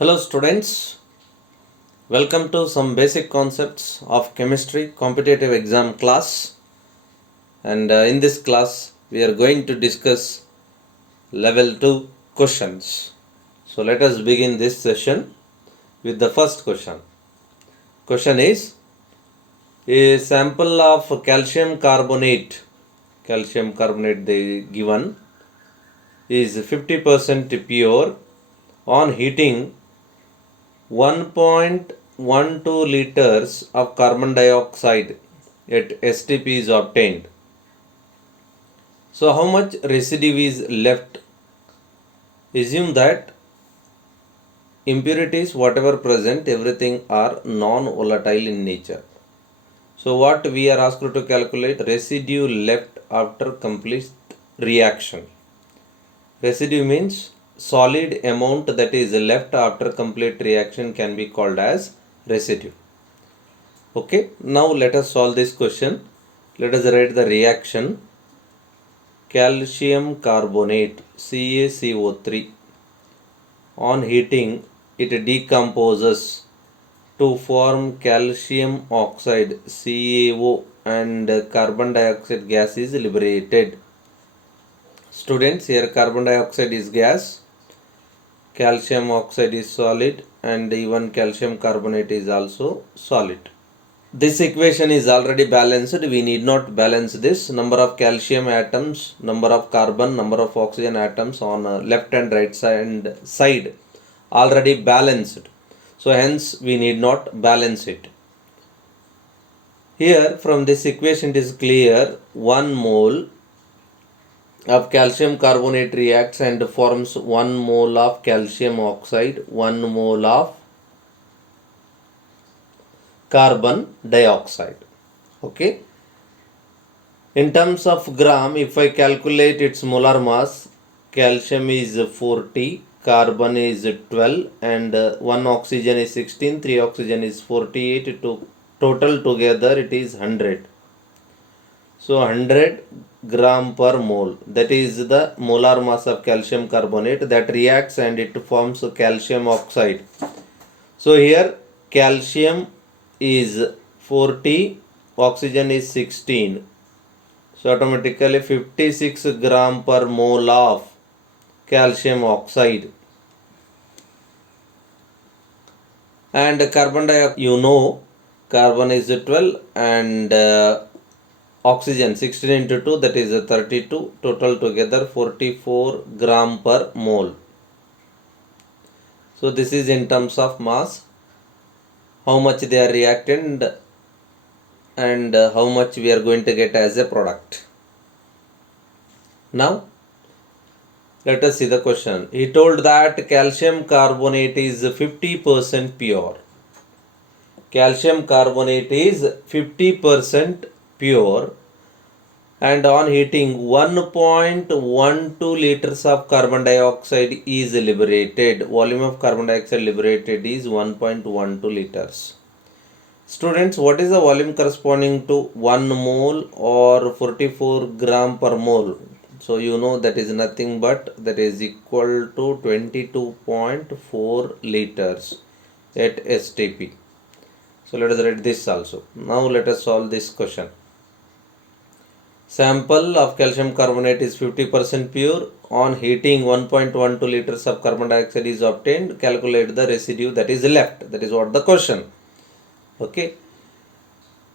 Hello students, welcome to some basic concepts of chemistry competitive exam class, and in this class we are going to discuss level 2 questions. So let us begin this session with the first question. Question is, a sample of calcium carbonate they given is 50% pure. On heating, 1.12 liters of carbon dioxide at STP is obtained. So how much residue is left? Assume that impurities whatever present, everything are non-volatile in nature. So what we are asked to calculate? Residue left after complete reaction. Residue means solid amount that is left after complete reaction can be called as residue. Okay, now let us solve this question. Let us write the reaction. Calcium carbonate CaCO3. On heating, it decomposes to form calcium oxide CaO, and carbon dioxide gas is liberated. Students, here carbon dioxide is gas, calcium oxide is solid, and even calcium carbonate is also solid. This equation is already balanced. We need not balance this. Number of calcium atoms, number of carbon, number of oxygen atoms on left and right side already balanced. So hence we need not balance it. Here from this equation it is clear 1 mole of calcium carbonate reacts and forms 1 mole of calcium oxide, 1 mole of carbon dioxide. Okay. In terms of gram, if I calculate its molar mass, calcium is 40, carbon is 12, and 1 oxygen is 16, 3 oxygen is 48, total together it is 100. So 100 gram per mole, that is the molar mass of calcium carbonate that reacts and it forms calcium oxide. So here calcium is 40, oxygen is 16. So automatically 56 gram per mole of calcium oxide. And carbon dioxide, carbon is 12 and oxygen 16 into 2, that is 32. Total together 44 gram per mole. So this is in terms of mass, how much they are reactant and how much we are going to get as a product. Now let us see the question. He told that calcium carbonate is 50% pure. Calcium carbonate is 50% pure, and on heating 1.12 liters of carbon dioxide is liberated. Volume of carbon dioxide liberated is 1.12 liters. Students, what is the volume corresponding to 1 mole or 44 gram per mole? So you know that is nothing but that is equal to 22.4 liters at STP. So let us write this also. Now let us solve this question. Sample of calcium carbonate is 50% pure. On heating 1.12 liters of carbon dioxide is obtained. Calculate the residue that is left. That is what the question. Okay.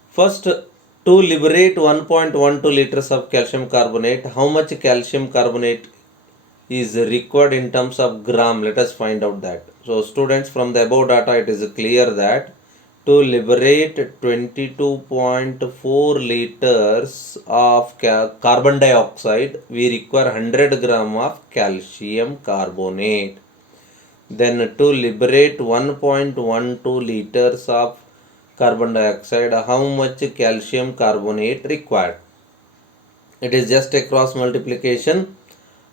First, to liberate 1.12 liters of calcium carbonate, how much calcium carbonate is required in terms of gram? Let us find out that. So students, from the above data it is clear that to liberate 22.4 liters of carbon dioxide, we require 100 gram of calcium carbonate. Then to liberate 1.12 liters of carbon dioxide, how much calcium carbonate required? It is just a cross multiplication.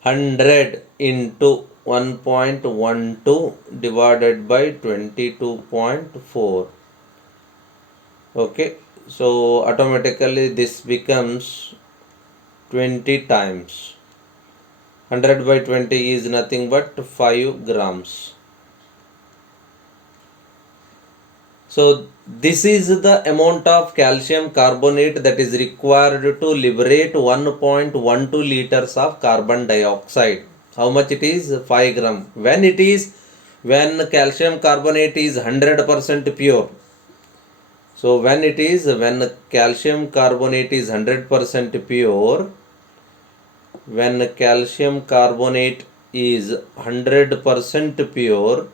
100 into 1.12 divided by 22.4. Okay, so automatically this becomes 20 times. 100 by 20 is nothing but 5 grams. So this is the amount of calcium carbonate that is required to liberate 1.12 liters of carbon dioxide. How much it is? 5 gram. When calcium carbonate is 100% pure. So when calcium carbonate is 100% pure, when calcium carbonate is 100% pure,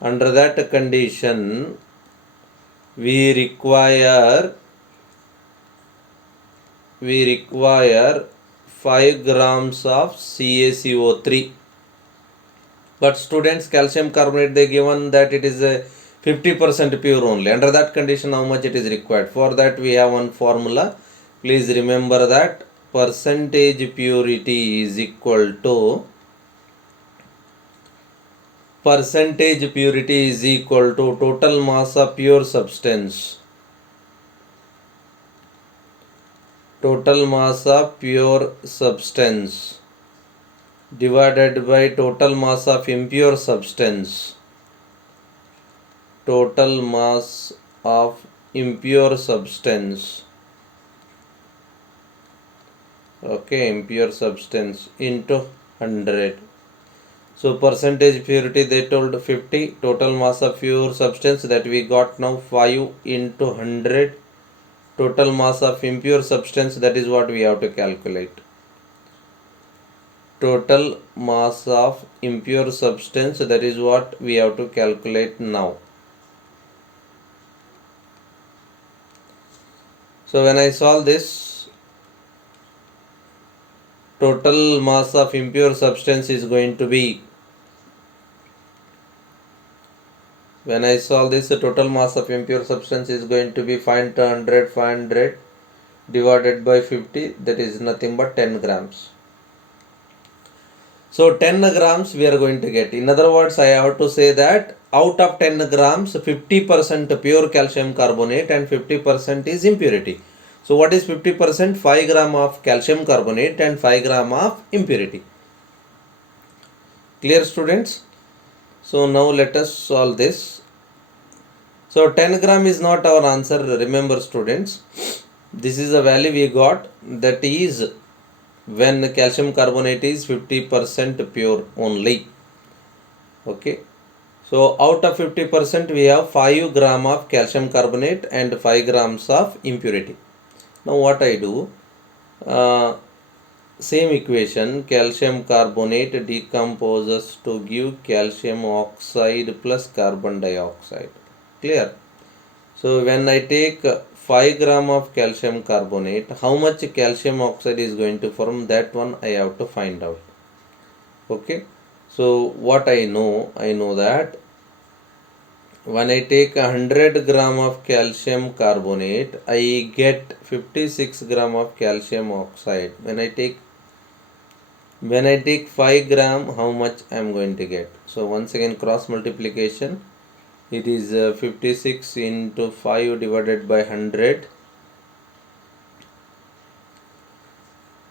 under that condition we require 5 grams of CaCO3. But students, calcium carbonate they given that it is a 50% pure only. Under that condition, how much it is required? For that we have one formula. Please remember that percentage purity is equal to total mass of pure substance. Total mass of pure substance divided by total mass of impure substance. Total mass of impure substance. Okay, impure substance into 100. So percentage purity they told 50. Total mass of pure substance that we got now 5 into 100. Total mass of impure substance, that is what we have to calculate. Total mass of impure substance, that is what we have to calculate now. So when I solve this, total mass of impure substance is going to be, when I solve this, the total mass of impure substance is going to be 500 divided by 50, that is nothing but 10 grams. So 10 grams we are going to get. In other words, I have to say that out of 10 grams, 50% pure calcium carbonate and 50% is impurity. So what is 50%? 5 gram of calcium carbonate and 5 gram of impurity. Clear, students? So now let us solve this. So 10 gram is not our answer. Remember, students, this is the value we got, that is when calcium carbonate is 50% pure only. Okay. So out of 50% we have 5 gram of calcium carbonate and 5 grams of impurity. Now what I do, same equation, calcium carbonate decomposes to give calcium oxide plus carbon dioxide. Clear? So when I take 5 gram of calcium carbonate, how much calcium oxide is going to form, that one I have to find out. Okay. So what I know that when I take 100 gram of calcium carbonate, I get 56 gram of calcium oxide. When I take 5 gram, how much I am going to get? So once again cross multiplication, it is 56 into 5 divided by 100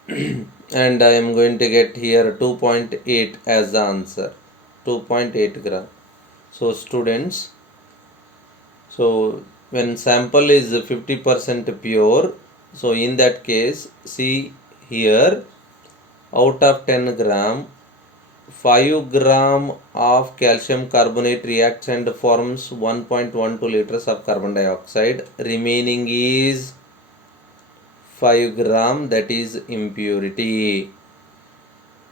and I am going to get here 2.8 as the answer. 2.8 gram. So students, so when sample is 50% pure, so in that case, see here, out of 10 gram, 5 gram of calcium carbonate reacts and forms 1.12 liters of carbon dioxide. Remaining is 5 gram, that is impurity.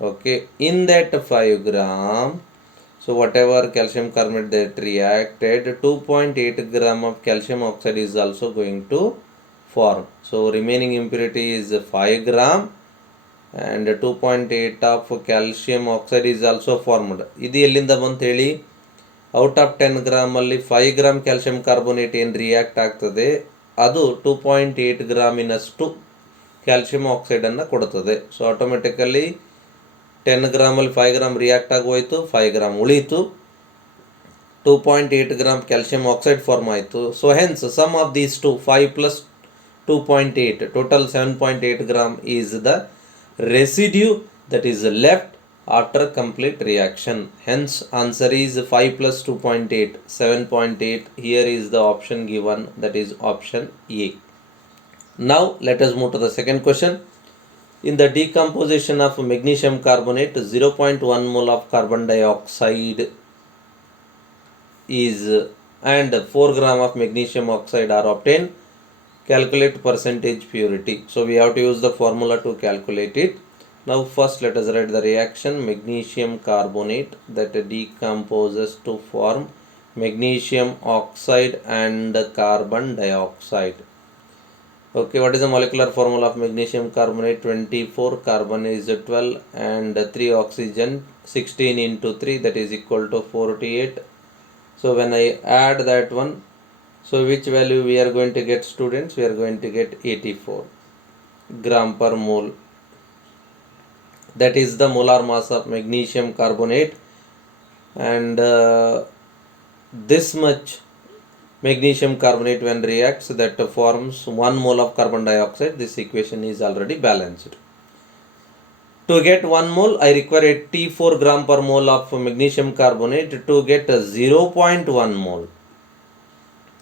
Okay, in that 5 gram, so whatever calcium carbonate that reacted, 2.8 gram of calcium oxide is also going to form. So remaining impurity is 5 gram and 2.8 of calcium oxide is also formed. Idi ellinda bantu heli, out of 10 gram alli 5 gram calcium carbonate ಏನು react ಆಗ್ತದೆ, ಅದು 2.8 ಗ್ರಾಮಿನಷ್ಟು calcium ಆಕ್ಸೈಡನ್ನು ಕೊಡುತ್ತದೆ. So automatically 10 ಗ್ರಾಮಲ್ಲಿ 5 gram react ಆಗೋಯ್ತು, 5 gram ಉಳೀತು, 2.8 gram calcium oxide form ಆಯಿತು. So hence sum of these two 5 plus 2.8, total 7.8 gram is the residue that is left after complete reaction. Hence answer is 5 plus 2.8, 7.8. Here is the option given, that is option A. Now let us move to the second question. In the decomposition of magnesium carbonate, 0.1 mole of carbon dioxide is and 4 gram of magnesium oxide are obtained. Calculate percentage purity. So we have to use the formula to calculate it. Now first let us write the reaction. Magnesium carbonate that decomposes to form magnesium oxide and carbon dioxide. Okay, what is the molecular formula of magnesium carbonate? 24, carbon is 12 and 3 oxygen, 16 into 3, that is equal to 48. So when I add that one, so which value we are going to get, students? We are going to get 84 gram per mole. That is the molar mass of magnesium carbonate, and this much magnesium carbonate when reacts, that forms 1 mole of carbon dioxide. This equation is already balanced. To get 1 mole, I require 84 gram per mole of magnesium carbonate. To get 0.1 mole,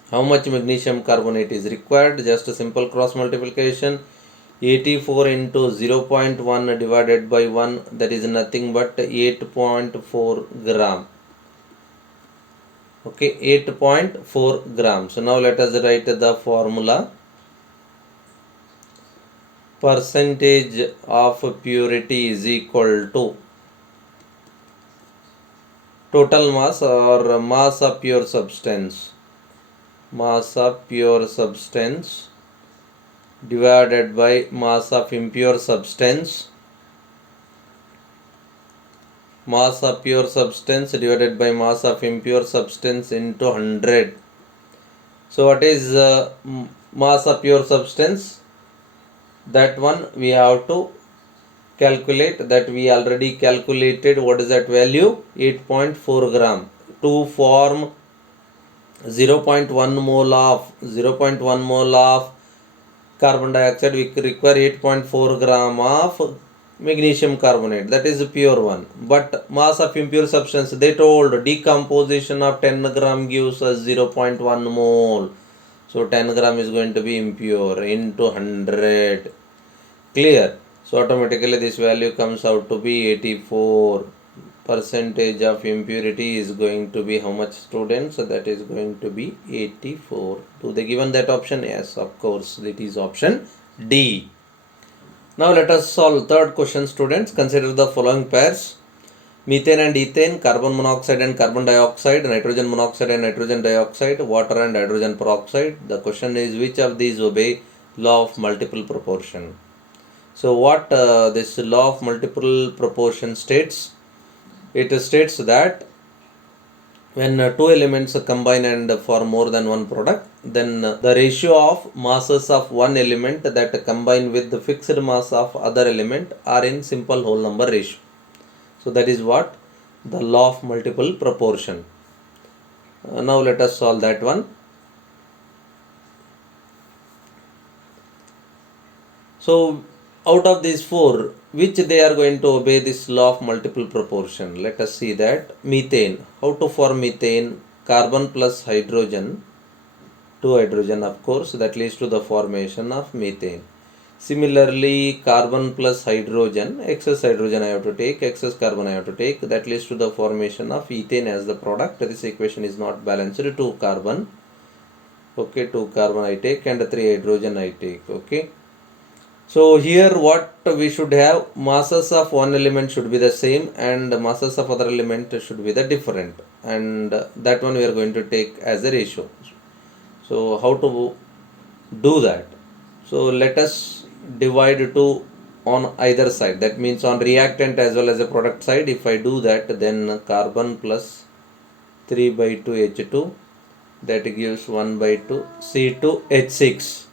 how much magnesium carbonate is required? Just a simple cross multiplication. 84 into 0.1 divided by 1, that is nothing but 8.4 gram. Okay, 8.4 grams. So now let us write the formula. Percentage of purity is equal to total mass or mass of pure substance. Mass of pure substance divided by mass of impure substance. Mass of pure substance divided by mass of impure substance into 100. So what is mass of pure substance? That one we have to calculate. That we already calculated. What is that value? 8.4 gram. To form 0.1 mole of carbon dioxide, we require 8.4 gram of magnesium carbonate, that is a pure one. But mass of impure substance, they told decomposition of 10 gram gives us 0.1 mole. So 10 gram is going to be impure into 100. Clear? So automatically this value comes out to be 84. Percentage of impurity is going to be how much, students? So that is going to be 84. Do they given that option? Yes, of course, it is option D. Now let us solve third question, students. Consider the following pairs: methane and ethane, carbon monoxide and carbon dioxide, nitrogen monoxide and nitrogen dioxide, water and hydrogen peroxide. The question is, which of these obey law of multiple proportion? So what this law of multiple proportion states? It states that when two elements combine and form more than one product, then the ratio of masses of one element that combine with the fixed mass of other element are in simple whole number ratio. So that is what the law of multiple proportion. Now let us solve that one. So out of these four, which they are going to obey this law of multiple proportion? Let us see that. Methane. How to form methane? Carbon plus hydrogen, two hydrogen of course, that leads to the formation of methane. Similarly, carbon plus hydrogen, excess hydrogen I have to take, excess carbon I have to take, that leads to the formation of ethane as the product. This equation is not balanced. 2 carbon, okay, 2 carbon I take and 3 hydrogen I take, okay. So here what we should have, masses of one element should be the same and masses of other element should be the different, and that one we are going to take as a ratio. So how to do that? So let us divide 2 on either side, that means on reactant as well as a product side. If I do that, then carbon plus 3 by 2 H2, that gives 1 by 2 C2H6.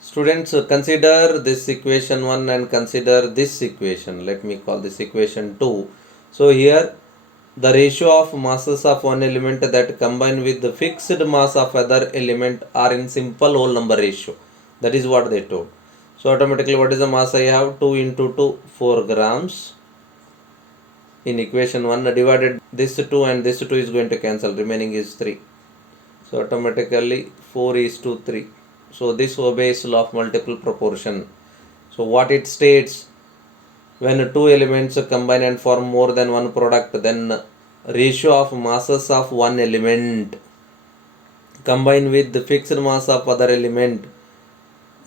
Students, consider this equation 1 and consider this equation. Let me call this equation 2. So here the ratio of masses of one element that combine with the fixed mass of other element are in simple whole number ratio. That is what they told. So automatically what is the mass I have? 2 into 2, 4 grams. In equation 1 divided this 2 and this 2 is going to cancel, remaining is 3. So automatically 4 is to 3. So this obeys law of multiple proportion. So what it states, when two elements combine and form more than one product, then ratio of masses of one element combined with the fixed mass of other element,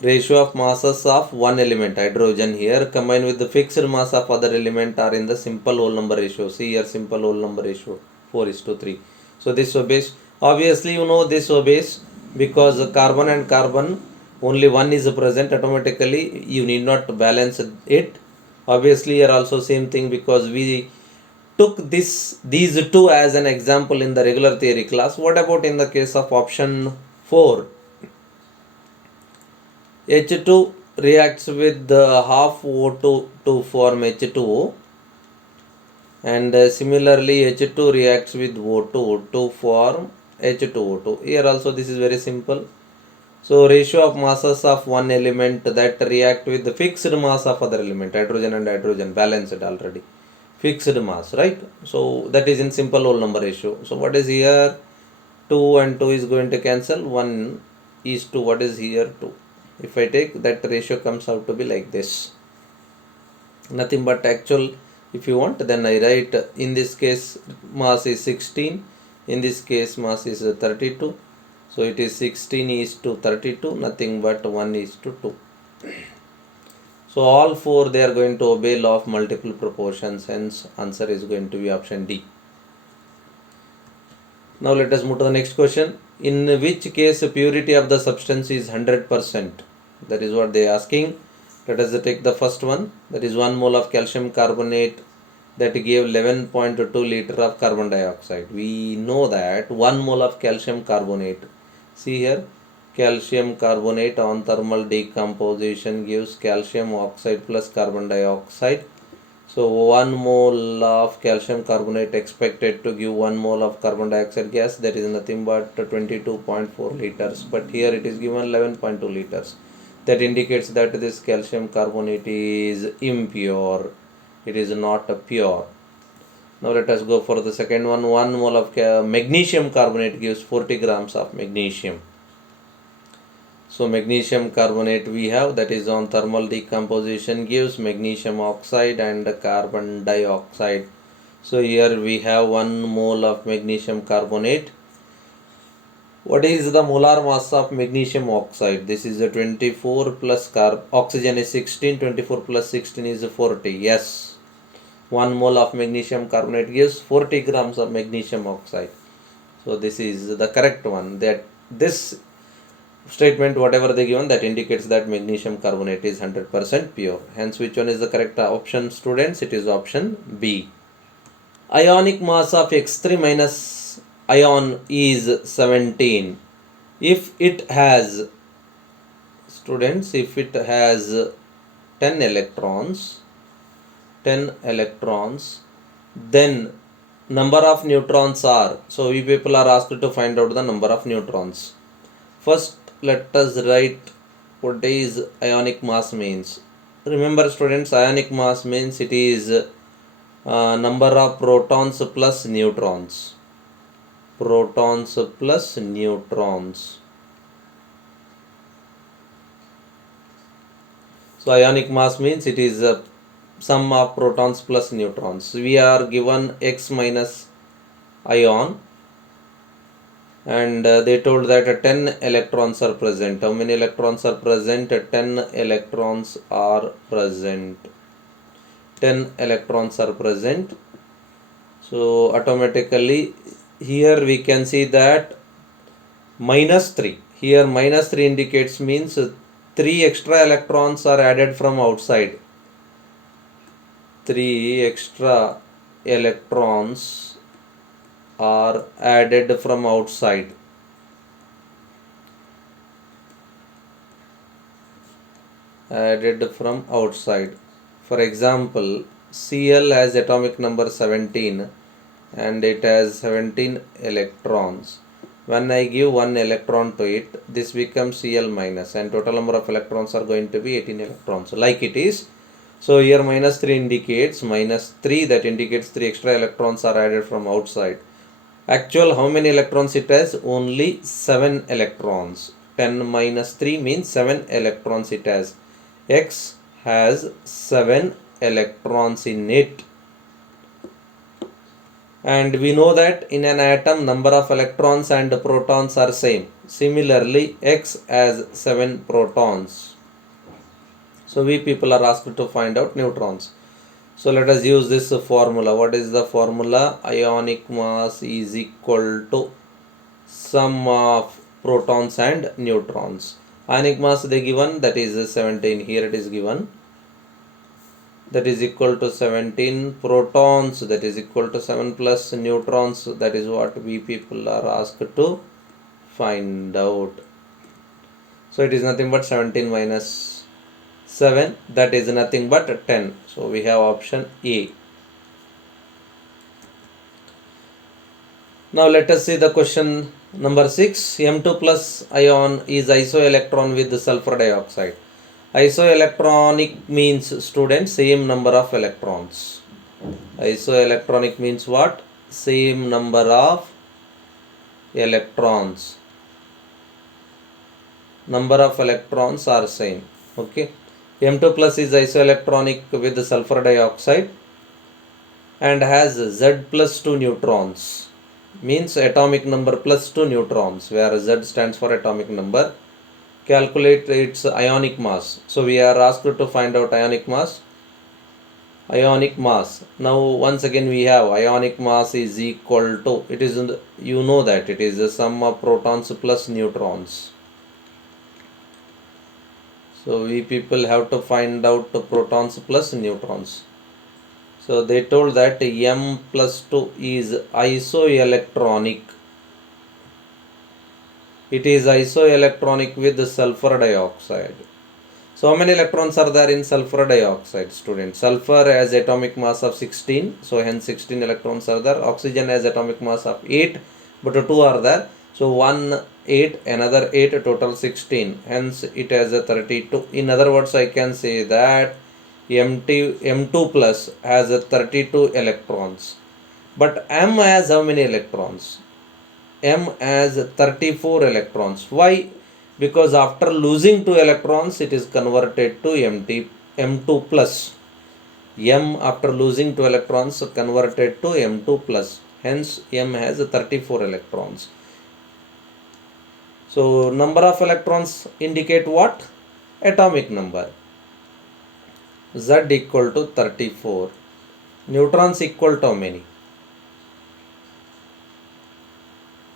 ratio of masses of one element, hydrogen here, combined with the fixed mass of other element are in the simple whole number ratio. See here, simple whole number ratio 4 is to 3. So this obeys, obviously you know this obeys because carbon and carbon only one is present, automatically you need not balance it. Obviously here also same thing, because we took these two as an example in the regular theory class. What about in the case of option 4? H2 reacts with half O2 to form H2O, and similarly H2 reacts with O2 to form H2O2. Here also this is very simple. So ratio of masses of one element that react with the fixed mass of other element, hydrogen and hydrogen, balanced already, fixed mass, right? So that is in simple whole number ratio. So what is here? 2 and 2 is going to cancel, 1 is to what is here 2. If I take that, ratio comes out to be like this, nothing but actual. If you want, then I write, in this case mass is 16, in this case mass is 32. So it is 16 is to 32, nothing but 1 is to 2. So all four they are going to obey law of multiple proportions, hence answer is going to be option D. Now let us move to the next question. In which case purity of the substance is 100%? That is what they are asking. Let us take the first one. That is 1 mole of calcium carbonate that gave 11.2 liter of carbon dioxide. We know that 1 mole of calcium carbonate. See here, calcium carbonate on thermal decomposition gives calcium oxide plus carbon dioxide. So 1 mole of calcium carbonate expected to give 1 mole of carbon dioxide gas, that is nothing but 22.4 liters. But here it is given 11.2 liters. That indicates that this calcium carbonate is impure. It is not pure. Now let us go for the second one. 1 mole of magnesium carbonate gives 40 grams of magnesium. So magnesium carbonate we have, that is on thermal decomposition gives magnesium oxide and carbon dioxide. So here we have 1 mole of magnesium carbonate. What is the molar mass of magnesium oxide? This is a 24 plus oxygen is 16, 24 plus 16 is 40. Yes, 1 mole of magnesium carbonate gives 40 grams of magnesium oxide. So this is the correct one. That this statement, whatever they given, that indicates that magnesium carbonate is 100% pure. Hence, which one is the correct option, students? It is option B. Ionic mass of X3 minus ion is 17. If it has, students, if it has 10 electrons, then number of neutrons are, so we people are asked to find out the number of neutrons. First let us write what is ionic mass means. Remember students, ionic mass means it is number of protons plus neutrons. Protons plus neutrons. So ionic mass means it is a sum of protons plus neutrons. We are given X minus ion, and they told that 10 electrons are present. How many electrons are present? 10 electrons are present. 10 electrons are present. So automatically here we can see that minus 3. Here minus 3 indicates means 3 extra electrons are added from outside. 3 extra electrons are added from outside. Added from outside. For example, Cl has atomic number 17 and it has 17 electrons. When I give one electron to it, this becomes Cl minus, and total number of electrons are going to be 18 electrons, like it is. So here minus 3 indicates minus 3, that indicates 3 extra electrons are added from outside. Actual how many electrons it has? Only 7 electrons. 10 minus 3 means 7 electrons it has. X has 7 electrons in it. And we know that in an atom number of electrons and protons are same. Similarly, X has 7 protons. So we people are asked to find out neutrons. So let us use this formula. What is the formula? Ionic mass is equal to sum of protons and neutrons. Ionic mass they given, that is 17. Here it is given. That is equal to 17 protons, that is equal to 7 plus neutrons. That is what we people are asked to find out. So it is nothing but 17 minus 7, that is nothing but 10. So we have option A. Now let us see the question number 6. M2 plus ion is isoelectron with sulfur dioxide. Isoelectronic means, students, same number of electrons. Isoelectronic means what? Same number of electrons. Number of electrons are same. Okay. M2 plus is isoelectronic with sulfur dioxide and has Z plus 2 neutrons. Means atomic number plus 2 neutrons, where Z stands for atomic number. Calculate its ionic mass. So we are asked to find out ionic mass. Ionic mass. Now once again we have ionic mass is equal to, it is you know that it is the sum of protons plus neutrons. So we people have to find out the protons plus neutrons. So they told that M plus 2 is isoelectronic. It is isoelectronic with sulfur dioxide. So how many electrons are there in sulfur dioxide, students? Sulfur has atomic mass of 16, so hence 16 electrons are there. Oxygen has atomic mass of 8, but 2 are there. So 1, 8, another 8, total 16. Hence it has a 32. In other words, I can say that M2 plus has a 32 electrons. But M has how many electrons? M has 34 electrons. Why? Because after losing 2 electrons, it is converted to M2 plus. M after losing 2 electrons converted to M2 plus. Hence M has 34 electrons. So number of electrons indicate what? Atomic number. Z equal to 34. Neutrons equal to how many?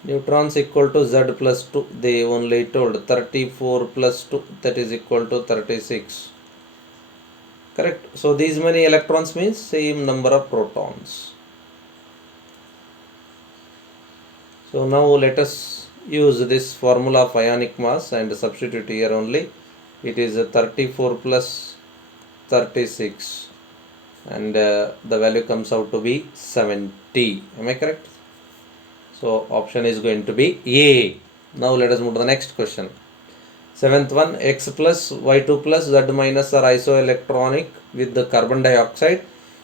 Neutrons equal to Z plus 2. They only told 34 plus 2, that is equal to 36. Correct. So these many electrons means same number of protons. So now let us use this formula of ionic mass and substitute here only. It is 34 plus 36 and the value comes out to be 70. Am I correct? So option is going to be A. Now let us move to the next question. 7th one, X plus Y2 plus Z minus are isoelectronic with the carbon dioxide,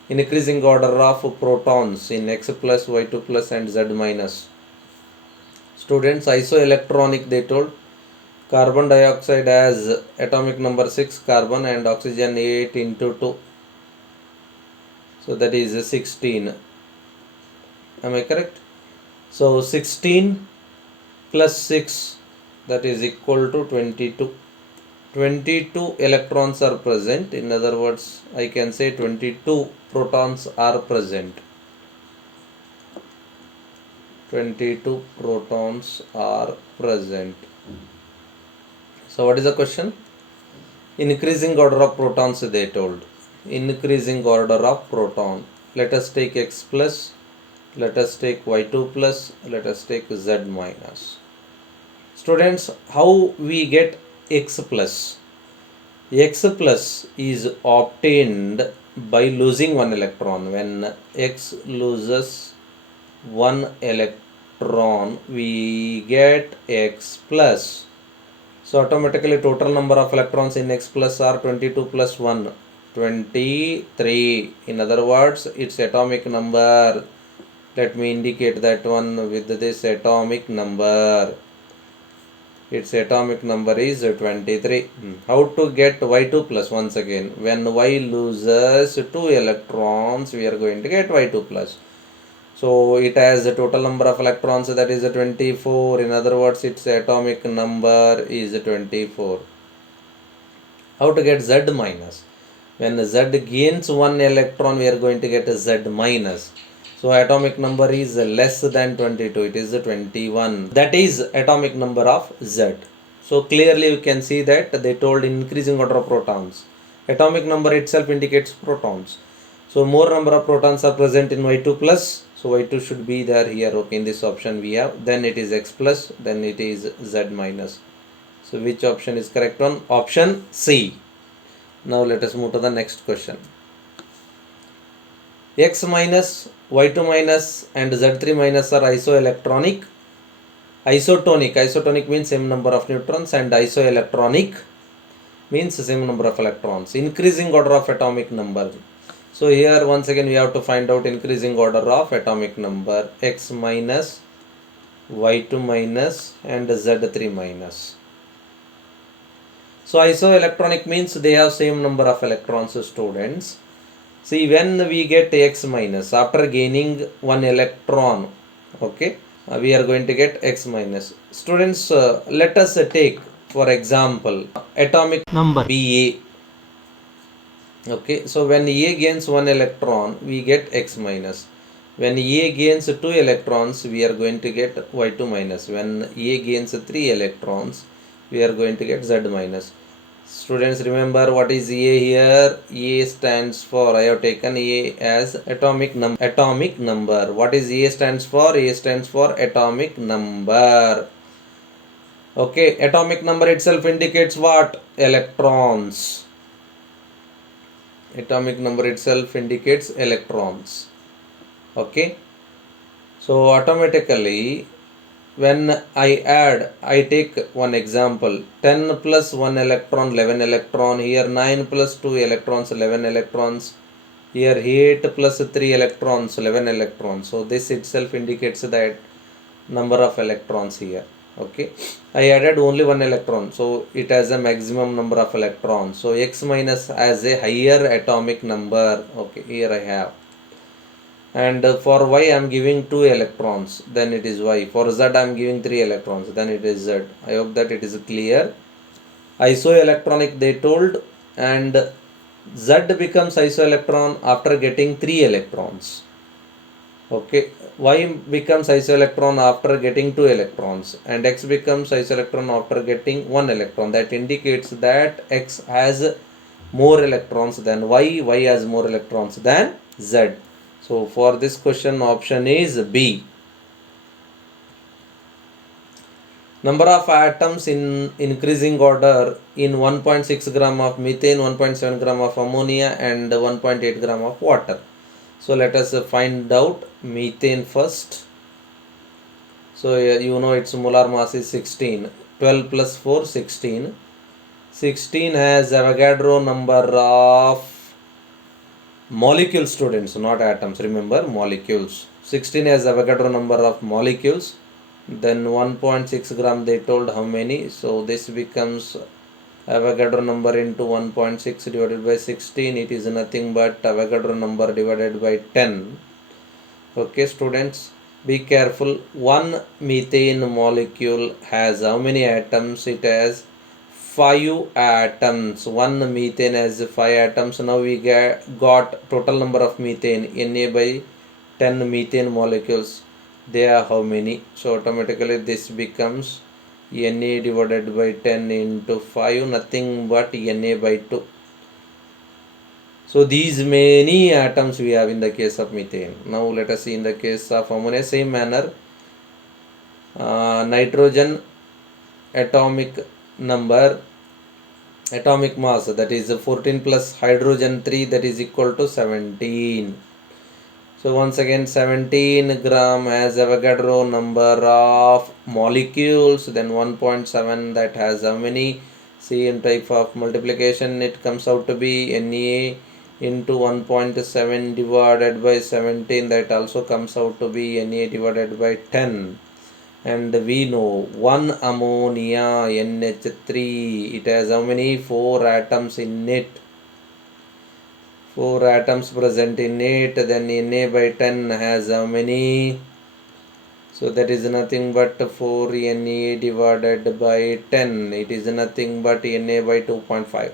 increasing order of protons in X plus, Y2 plus and Z minus. Students, isoelectronic they told. Carbon dioxide has atomic number 6 carbon and oxygen 8 into 2. So that is 16. Am I correct? So 16 plus 6, that is equal to 22. 22 electrons are present. In other words, I can say 22 protons are present. 22 protons are present. So what is the question? Increasing order of protons they told. Increasing order of proton. Let us take X plus. Let us take Y2 plus, let us take Z minus. Students, how we get X plus? X plus is obtained by losing one electron. When X loses one electron, electron, we get X plus. So automatically total number of electrons in X plus are 22 plus 1, 23. In other words, its atomic number. Let me indicate that one with this atomic number. Its atomic number is 23. How to get Y2 plus? Once again, when Y loses 2 electrons, we are going to get Y2 plus. So it has a total number of electrons, that is 24. In other words, its atomic number is 24. How to get Z minus? When Z gains 1 electron, we are going to get a Z minus. So atomic number is less than 22. It is 21. That is atomic number of Z. So clearly you can see that they told increasing order of protons. Atomic number itself indicates protons. So more number of protons are present in Y2 plus. So Y2 should be there here. Okay, in this option we have. Then it is X plus. Then it is Z minus. So which option is correct one? Option C. Now let us move to the next question. X minus, Y2 minus and Z3 minus are isoelectronic. Isotonic means same number of neutrons, and isoelectronic means same number of electrons. Increasing order of atomic number. So here once again we have to find out increasing order of atomic number. X minus, Y2 minus and Z3 minus. So isoelectronic means they have same number of electrons, students. See, when we get X minus, after gaining 1 electron, okay, we are going to get X minus. Students, let us take for example atomic number BA. Okay, so when A gains 1 electron, we get X minus. When A gains 2 electrons, we are going to get Y2 minus. When A gains 3 electrons, we are going to get Z minus. Students, remember what is A here? A stands for, I have taken A as atomic number. What is A stands for? A stands for atomic number. Okay, atomic number itself indicates what? Electrons. Atomic number itself indicates electrons. Okay, so automatically when I take one example, 10 plus 1 electron, 11 electron, here 9 plus 2 electrons, 11 electrons, here 8 plus 3 electrons, 11 electrons. So this itself indicates that number of electrons here. Okay, I added only 1 electron, so it has a maximum number of electrons. So X minus has a higher atomic number. Okay, here I have. And for Y I am giving 2 electrons, then it is Y. For Z I am giving 3 electrons, then it is Z. I hope that it is clear. Isoelectronic they told, and Z becomes isoelectron after getting 3 electrons. Okay, Y becomes isoelectron after getting 2 electrons, and X becomes isoelectron after getting 1 electron. That indicates that X has more electrons than Y, Y has more electrons than Z. So for this question, option is B. Number of atoms in increasing order in 1.6 gram of methane, 1.7 gram of ammonia and 1.8 gram of water. So let us find out methane first. So you know its molar mass is 16. 12 plus 4, 16. 16 has Avogadro number of molecules, students, not atoms. Remember, molecules. 16 has Avogadro number of molecules. Then 1.6 gram they told how many. So this becomes Avogadro number into 1.6 divided by 16. It is nothing but Avogadro number divided by 10. Okay, students, be careful. One methane molecule has how many atoms? It has 5 atoms. One methane has 5 atoms. Now we got total number of methane, Na by 10 methane molecules. They are how many? So automatically this becomes Na divided by 10 into 5, nothing but Na by 2. So these many atoms we have in the case of methane. Now let us see in the case of ammonia, same manner. Nitrogen atomic number, atomic mass, that is 14 plus hydrogen 3, that is equal to 17. So once again 17 gram has Avogadro number of molecules, then 1.7 that has how many? Same type of multiplication, it comes out to be Na into 1.7 divided by 17, that also comes out to be Na divided by 10. And we know 1 ammonia NH3, it has how many? 4 atoms in it. 4 atoms present in it, then Na by 10 has how many? So that is nothing but 4 Na divided by 10, it is nothing but Na by 2.5.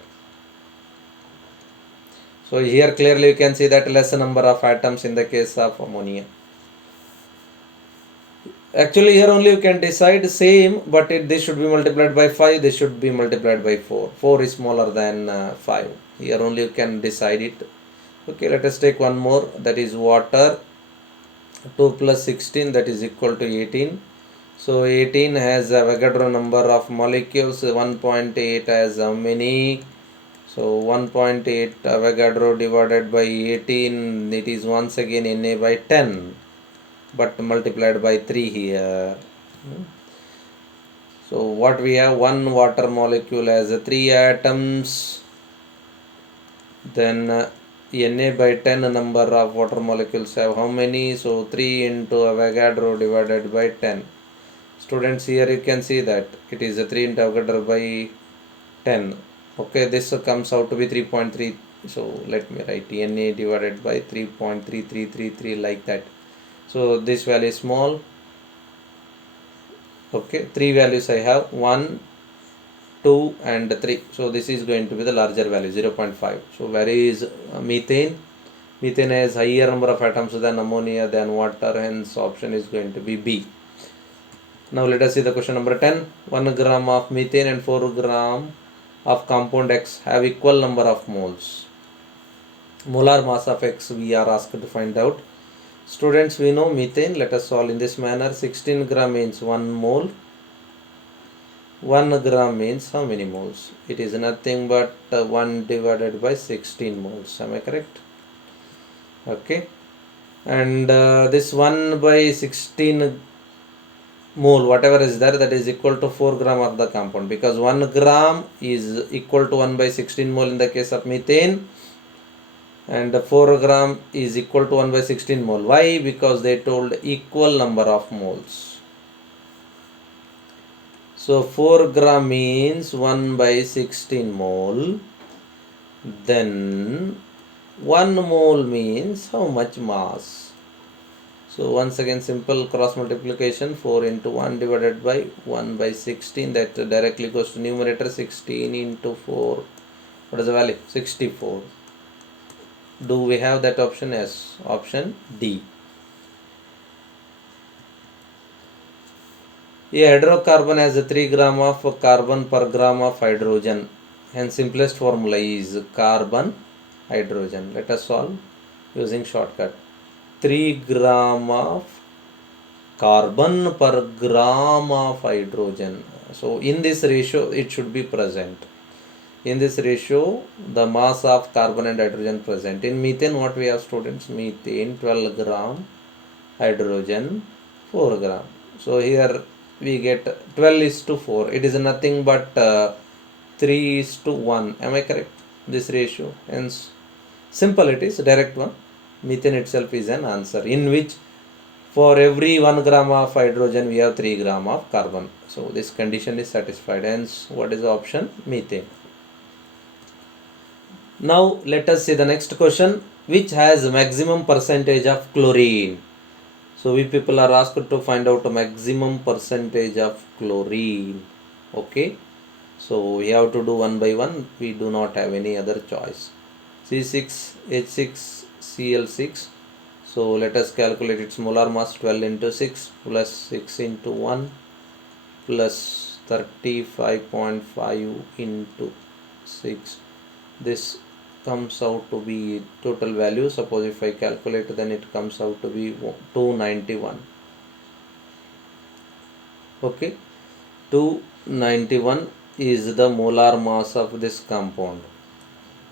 So here clearly you can see that less number of atoms in the case of ammonia. Actually here only you can decide same, but this should be multiplied by 5, this should be multiplied by 4. 4 is smaller than 5. Here only you can decide it. Okay, let us take one more, that is water. 2 plus 16, that is equal to 18. So 18 has Avogadro number of molecules. 1.8 has how many? So 1.8 Avogadro divided by 18, it is once again Na by 10, but multiplied by 3 here. So what we have, one water molecule has 3 atoms, then Na by 10 number of water molecules have how many? So 3 into Avogadro divided by 10. Students, here you can see that it is a 3 into Avogadro by 10. Okay, this comes out to be 3.3. So let me write Na divided by 3.3333 like that. So this value is small. Okay, 3 values I have, 1, 2 and 3. So this is going to be the larger value, 0.5. So where is methane? Methane has higher number of atoms than ammonia than water, hence option is going to be B. Now let us see the question number 10. 1 gram of methane and 4 gram of compound X have equal number of moles. Molar mass of X we are asked to find out. Students, we know methane, let us solve in this manner. 16 gram means 1 mole. 1 gram means how many moles? It is nothing but 1 divided by 16 moles. Am I correct? Okay. And this 1 by 16 mole, whatever is there, that is equal to 4 gram of the compound, because 1 gram is equal to 1 by 16 mole in the case of methane, and 4 gram is equal to 1 by 16 mole. Why? Because they told equal number of moles. So 4 gram means 1 by 16 mole, then 1 mole means how much mass? So once again simple cross multiplication, 4 into 1 divided by 1 by 16, that directly goes to numerator. 16 into 4, what is the value? 64. Do we have that option? Yes, option D. A hydrocarbon has a 3 gram of carbon per gram of hydrogen, hence simplest formula is carbon hydrogen. Let us solve using shortcut. 3 gram of carbon per gram of hydrogen. So in this ratio it should be present. In this ratio the mass of carbon and hydrogen present. In methane what we have, students? Methane 12 gram, hydrogen 4 gram. So here we get 12 is to 4. It is nothing but 3 is to 1. Am I correct? This ratio. Hence simple, it is direct one. Methane itself is an answer, in which for every 1 gram of hydrogen we have 3 gram of carbon. So this condition is satisfied. Hence what is the option? Methane. Now let us see the next question. Which has maximum percentage of chlorine? So we people are asked to find out a maximum percentage of chlorine. Okay. So we have to do one by one. We do not have any other choice. C6H6Cl6. So let us calculate its molar mass. 12 into 6 plus 6 into 1 plus 35.5 into 6. This comes out to be total value. Suppose if I calculate, then it comes out to be 291. Okay, 291 is the molar mass of this compound.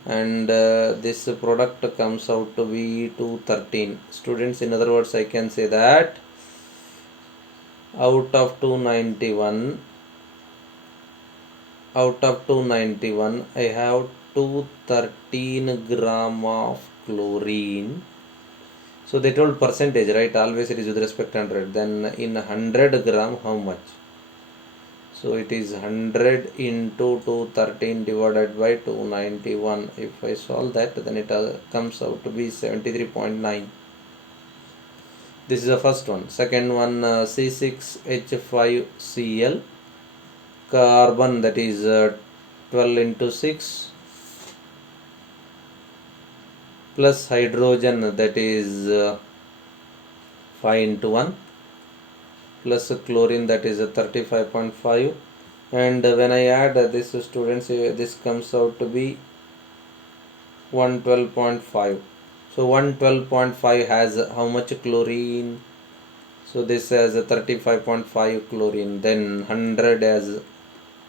and this product comes out to be 213. Students, in other words, I can say that out of 291, I have 213 gram of chlorine. So they told percentage, right? Always it is with respect to 100. Then in 100 gram, how much? So it is 100 into 213 divided by 291. If I solve that, then it comes out to be 73.9. This is the first one. Second one, C6H5Cl, carbon, that is 12 into 6, plus hydrogen, that is 5 into 1, plus chlorine, that is 35.5. And when I add this, students, this comes out to be 112.5. So 112.5 has how much chlorine? So this has a 35.5 chlorine. Then 100 has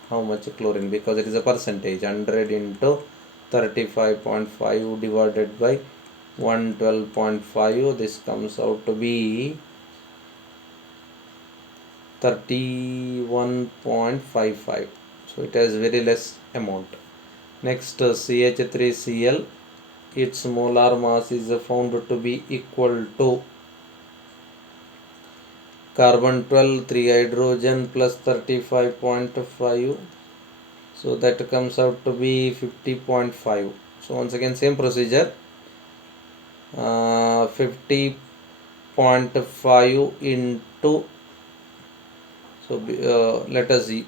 how much chlorine? Because it is a percentage. 100 into 35.5 divided by 112.5. This comes out to be 31.55. So it has very less amount. Next, CH3Cl, its molar mass is found to be equal to carbon 12, 3 hydrogen plus 35.5. So that comes out to be 50.5. So once again, same procedure. 50.5 into, so let us see.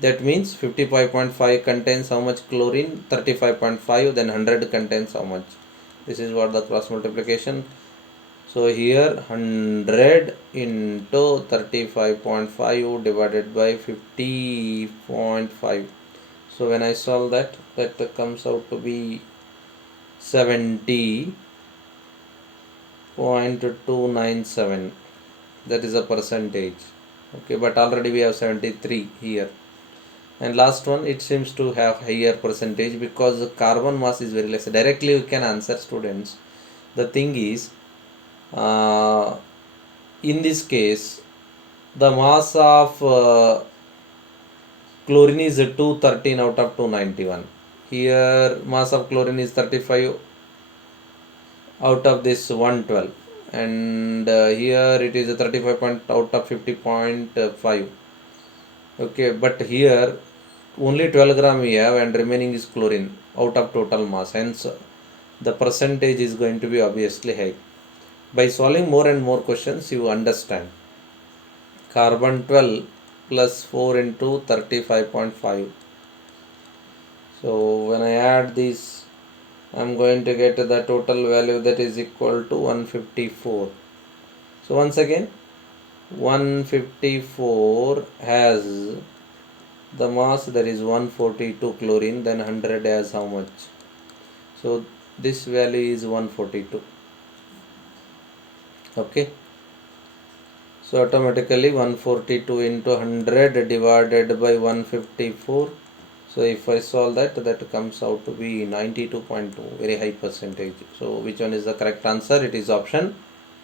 That means 55.5 contains how much chlorine? 35.5. Then 100 contains how much? This is what the cross multiplication. So here 100 into 35.5 divided by 50.5. So when I solve that, that comes out to be 70.297. That is a percentage. Okay, but already we have 73 here. And last one, it seems to have higher percentage because the carbon mass is very less. Directly we can answer, students. The thing is, in this case, the mass of chlorine is 213 out of 291. Here mass of chlorine is 35 out of this 112, and here it is a 35 point out of 50.5. Okay, but here only 12 gram we have and remaining is chlorine out of total mass, hence the percentage is going to be obviously high. By solving more and more questions, you understand. Carbon 12 plus 4 into 35.5. So when I add this, I am going to get the total value that is equal to 154. So once again, 154 has the mass, that is 142 chlorine, then 100 has how much? So this value is 142. Okay. So automatically 142 into 100 divided by 154. So if I solve that, that comes out to be 92.2, very high percentage. So which one is the correct answer? It is option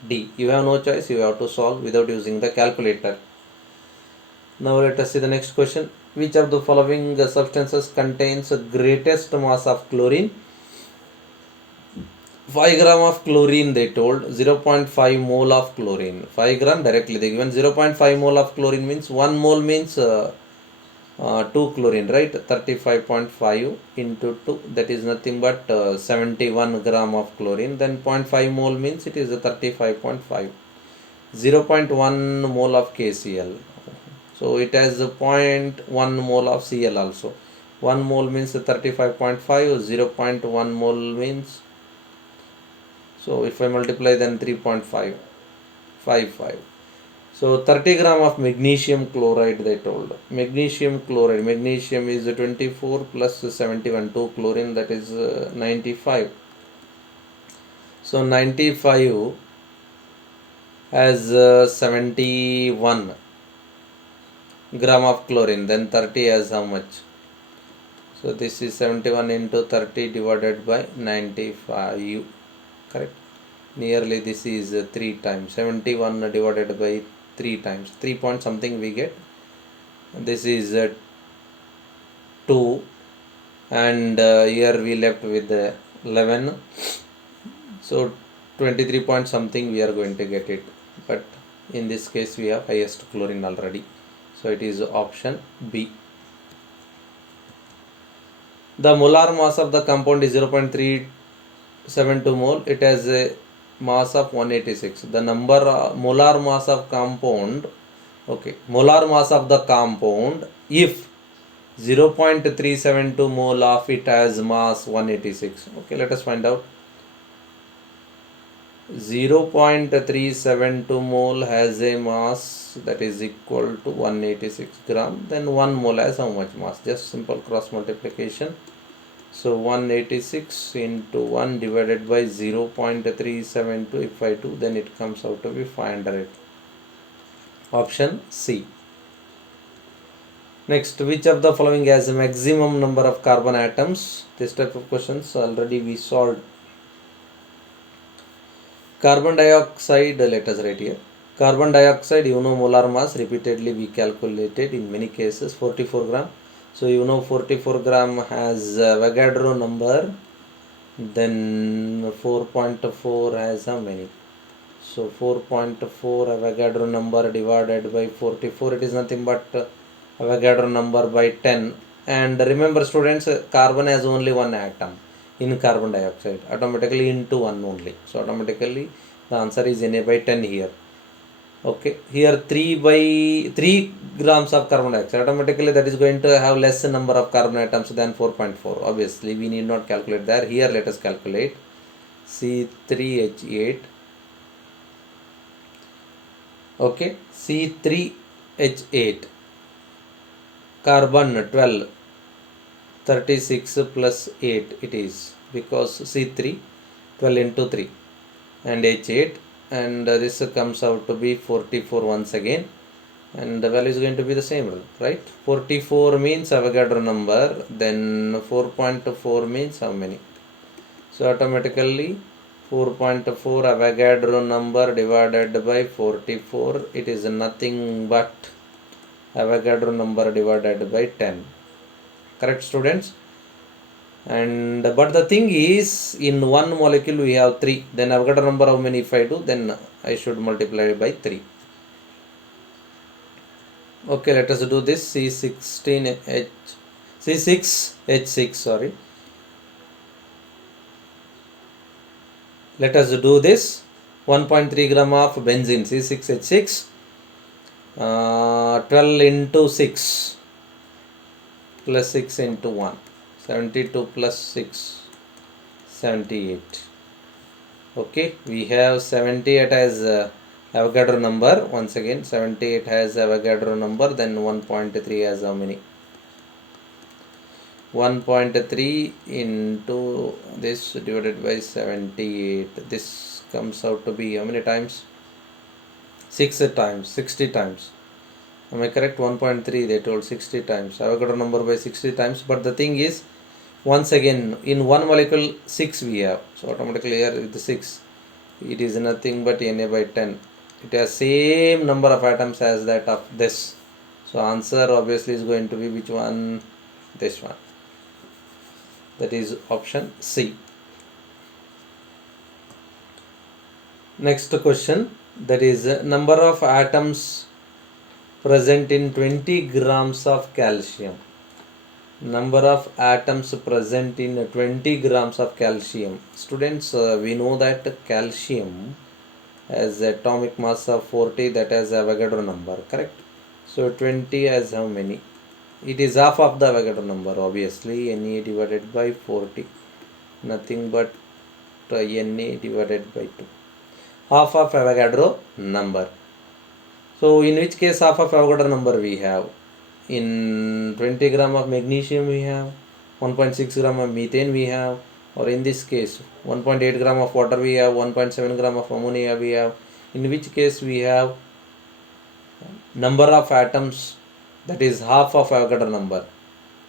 D. You have no choice, you have to solve without using the calculator. Now let us see the next question. Which of the following substances contains the greatest mass of chlorine? 5 gram of chlorine, they told. 0.5 mole of chlorine. 5 gram directly they given. 0.5 mole of chlorine means 1 mole means 2 chlorine, right? 35.5 into 2, that is nothing but 71 gram of chlorine. Then 0.5 mole means it is 35.5. 0.1 mole of KCl. So it has 0.1 mole of Cl also. 1 mole means 35.5. 0.1 mole means, so if I multiply, then 3.55. So 30 gram of magnesium chloride, they told. Magnesium chloride. Magnesium is 24 plus 71. 2 chlorine, that is 95. So 95 has 71 gram of chlorine. Then 30 has how much? So So this is 71 into 30 divided by 95. Correct. Nearly this is 3 times. 71 divided by 3 times. 3 point something we get. This is 2. And here we left with 11. So 23 point something we are going to get it. But in this case we have highest chlorine already. So it is option B. The molar mass of the compound is 0.372 mole. It has a mass of 186. The molar mass of compound, molar mass of the compound, if 0.372 mole of it has mass 186. Okay, let us find out. 0.372 mole has a mass that is equal to 186 gram. Then 1 mole has how much mass? Just simple cross multiplication. So 186 into 1 divided by 0.372, if I do, then it comes out to be 500. Option C. Next, which of the following has a maximum number of carbon atoms? This type of questions already we solved. Carbon dioxide, let us write here. Carbon dioxide, molar mass, repeatedly we calculated in many cases, 44 gram. So 44 gram has Avogadro number, then 4.4 has how many? So 4.4 Avogadro number divided by 44, it is nothing but Avogadro number by 10. And remember students, carbon has only one atom in carbon dioxide, automatically into 1 only. So automatically the answer is Na by 10 here. Okay, here 3 grams of carbon dioxide, automatically that is going to have less number of carbon atoms than 4.4. Obviously we need not calculate there. Here let us calculate. C3H8. Okay, C3H8, carbon 12, 36 plus 8 it is, because C3 12 into 3 and H8, and this comes out to be 44 once again, and the value is going to be the same, right? 44 means Avogadro number, then 4.4 means how many? So automatically 4.4 Avogadro number divided by 44, it is nothing but Avogadro number divided by 10. Correct students? And but the thing is, in one molecule we have 3, then Avogadro number how many if I do, then I should multiply by 3. Okay, let us do this. C6H6, sorry. Let us do this. 1.3 gram of benzene, C6H6, 12 into 6 plus 6 into 1, 72 plus 6, 78. Okay, we have 78 as Avogadro number. Once again, 78 has Avogadro number, then 1.3 has how many? 1.3 into this divided by 78. This comes out to be how many times? 6 times, 60 times. Am I correct? 1.3 they told 60 times. Avogadro number by 60 times. But the thing is, once again, in one molecule 6 we have. So automatically here with the 6, it is nothing but Na by 10. It has same number of atoms as that of this. So answer obviously is going to be which one? This one. That is option C. Next question, that is number of atoms present in 20 grams of calcium. Number of atoms present in 20 grams of calcium. Students, we know that calcium has atomic mass of 40, that has Avogadro number, correct? So 20 has how many? It is half of the Avogadro number, obviously. Na divided by 40, nothing but Na divided by 2, half of Avogadro number. So in which case half of Avogadro number we have? In 20 gram of magnesium we have, 1.6 gram of methane we have, or in this case 1.8 gram of water we have, 1.7 gram of ammonia we have. In which case we have number of atoms, that is half of Avogadro number.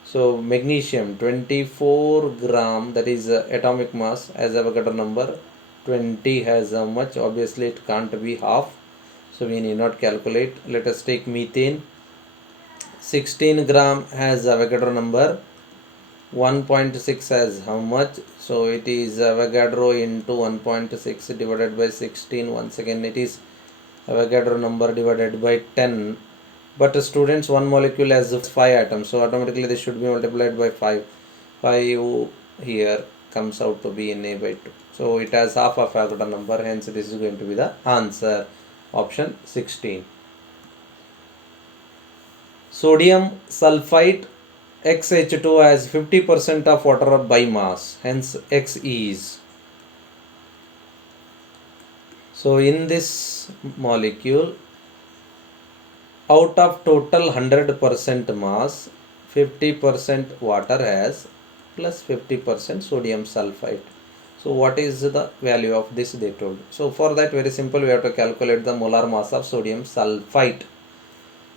So magnesium 24 gram, that is atomic mass, as Avogadro number. 20 has how much? Obviously it can't be half, so we need not calculate. Let us take methane. 16 gram has Avogadro number. 1.6 has how much? So it is Avogadro into 1.6 divided by 16. Once again it is Avogadro number divided by 10. But students, one molecule has 5 atoms, so automatically this should be multiplied by 5. 5 here comes out to be Na by 2. So it has half of Avogadro number, hence this is going to be the answer. Option 16. Sodium sulfite XH2 has 50% of water by mass, hence X is. So in this molecule, out of total 100% mass, 50% water has plus 50% sodium sulfite. So what is the value of this, they told. So for that, very simple, we have to calculate the molar mass of sodium sulfite.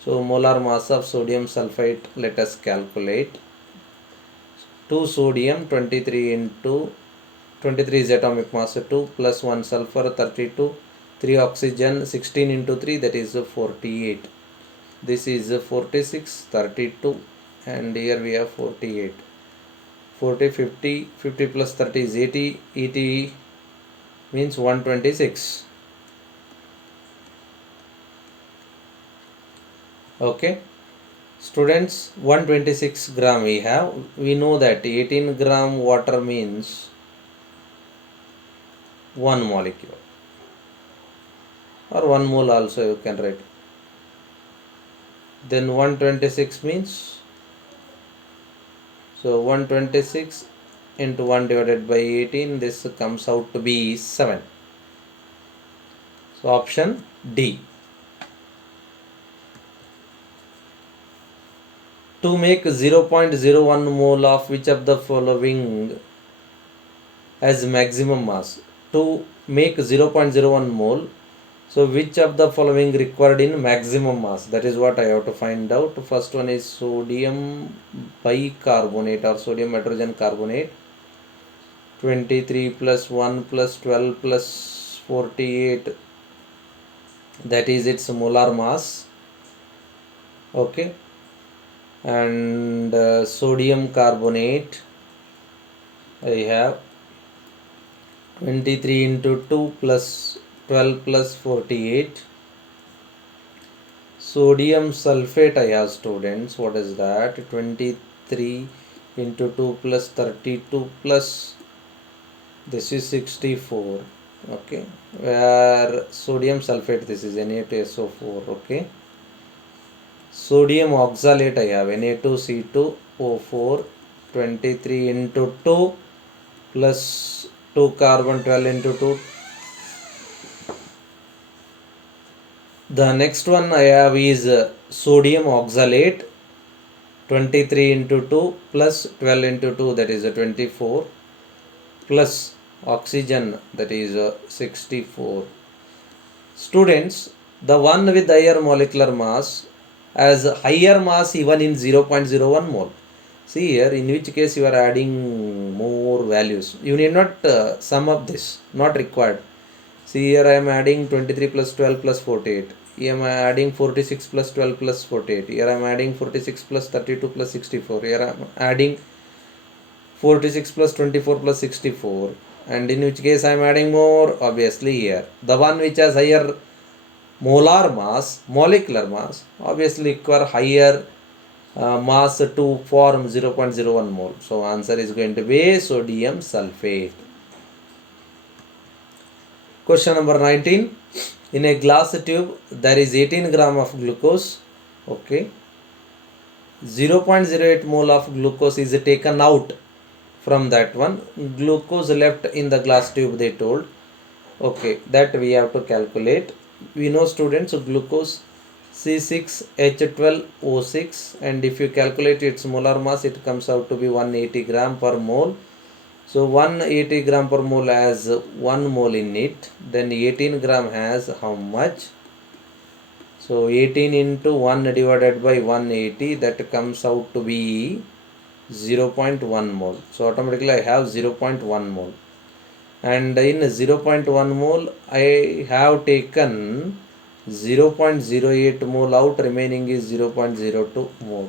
So molar mass of sodium sulfite, let us calculate. 2 sodium 23 into 23 is atomic mass, 2 plus 1 sulfur 32, 3 oxygen 16 into 3, that is 48. This is 46, 32, and here we have 48. 40, 50, 50 plus 30 is 80, 80 means 126. Okay, students, 126 gram we have. We know that 18 gram water means 1 molecule, or 1 mole also you can write. Then 126 means, so 126 into 1 divided by 18, this comes out to be 7. So option D. To make 0.01 mole of which of the following as maximum mass? To make 0.01 mole, so which of the following required in maximum mass? That is what I have to find out. First one is sodium bicarbonate or sodium hydrogen carbonate. 23 plus 1 plus 12 plus 48, that is its molar mass. Okay, and sodium carbonate, I have 23 into 2 plus 12 plus 48. Sodium sulfate I have, students, what is that? 23 into 2 plus 32 plus, this is 64. Okay, where sodium sulfate, this is Na2SO4. Okay, sodium oxalate I have Na2C2O4. 23 into 2 plus 2 carbon, 12 into 2. The next one I have is sodium oxalate. 23 into 2 plus 12 into 2, that is 24, plus oxygen, that is 64. Students, the one with higher molecular mass has higher mass even in 0.01 mole. See here, in which case you are adding more values. You need not sum up this, not required. See here, I am adding 23 plus 12 plus 48. Here I am adding 46 plus 12 plus 48. Here I am adding 46 plus 32 plus 64. Here I am adding 46 plus 24 plus 64. And in which case I am adding more, obviously here. The one which has higher molar mass, molecular mass, obviously require higher mass to form 0.01 mole. So answer is going to be sodium sulfate. Question number 19. In a glass tube, there is 18 gram of glucose. Okay. 0.08 mole of glucose is taken out from that one. Glucose left in the glass tube, they told. Okay, that we have to calculate. We know, students, glucose C6H12O6, and if you calculate its molar mass, it comes out to be 180 gram per mole. So 180 gram per mole has 1 mole in it. Then 18 gram has how much? So 18 into 1 divided by 180, that comes out to be 0.1 mole. So automatically I have 0.1 mole. And in 0.1 mole I have taken 0.08 mole out, remaining is 0.02 mole.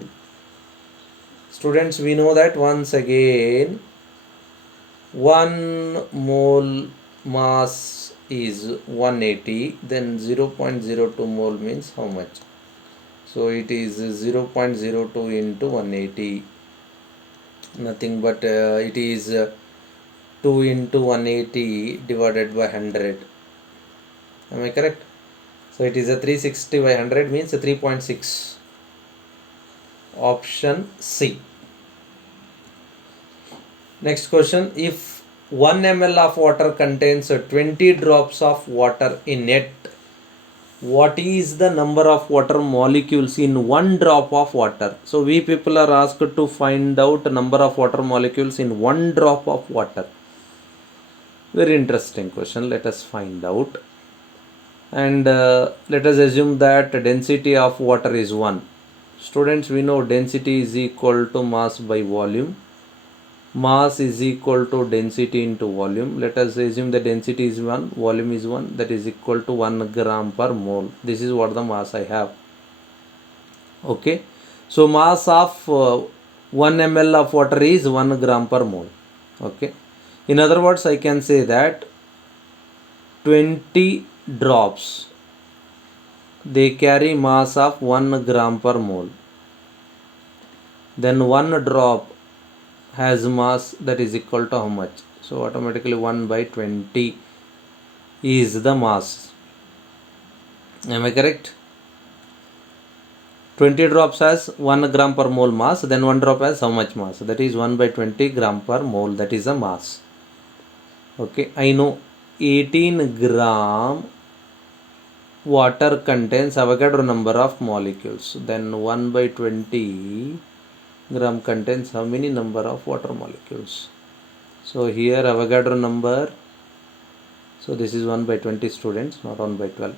Students, we know that once again 1 mole mass is 180, then 0.02 mole means how much? So it is 0.02 into 180, nothing but it is 2 into 180 divided by 100. Am I correct? So it is a 360 by 100 means 3.6. Option C. Next question, if 1 ml of water contains 20 drops of water in it, what is the number of water molecules in 1 drop of water? So we people are asked to find out number of water molecules in 1 drop of water. Very interesting question. Let us find out. And let us assume that density of water is 1. Students, we know density is equal to mass by volume. Mass is equal to density into volume. Let us assume the density is 1, volume is 1, that is equal to 1 gram per mole. This is what the mass I have. Okay. So mass of 1 ml of water is 1 gram per mole. Okay. In other words, I can say that 20 drops, they carry mass of 1 gram per mole. Then 1 drop has mass that is equal to how much? So automatically 1 by 20 is the mass. Am I correct? 20 drops has 1 gram per mole mass, then 1 drop has how much mass? That is 1 by 20 gram per mole, that is the mass. Okay, I know 18 gram water contains Avogadro number of molecules. Then 1 by 20 gram contains how many number of water molecules? So here Avogadro number, so this is 1 by 20 students, not 1 by 12.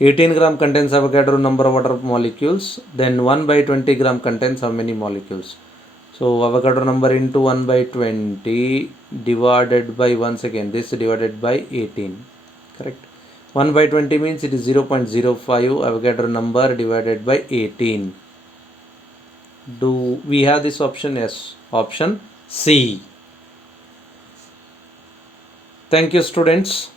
18 gram contains Avogadro number of water molecules, then 1 by 20 gram contains how many molecules? So Avogadro number into 1 by 20 divided by, once again, this divided by 18, correct? 1 by 20 means it is 0.05 Avogadro number divided by 18. Do we have this option? Yes, option C. Thank you, students.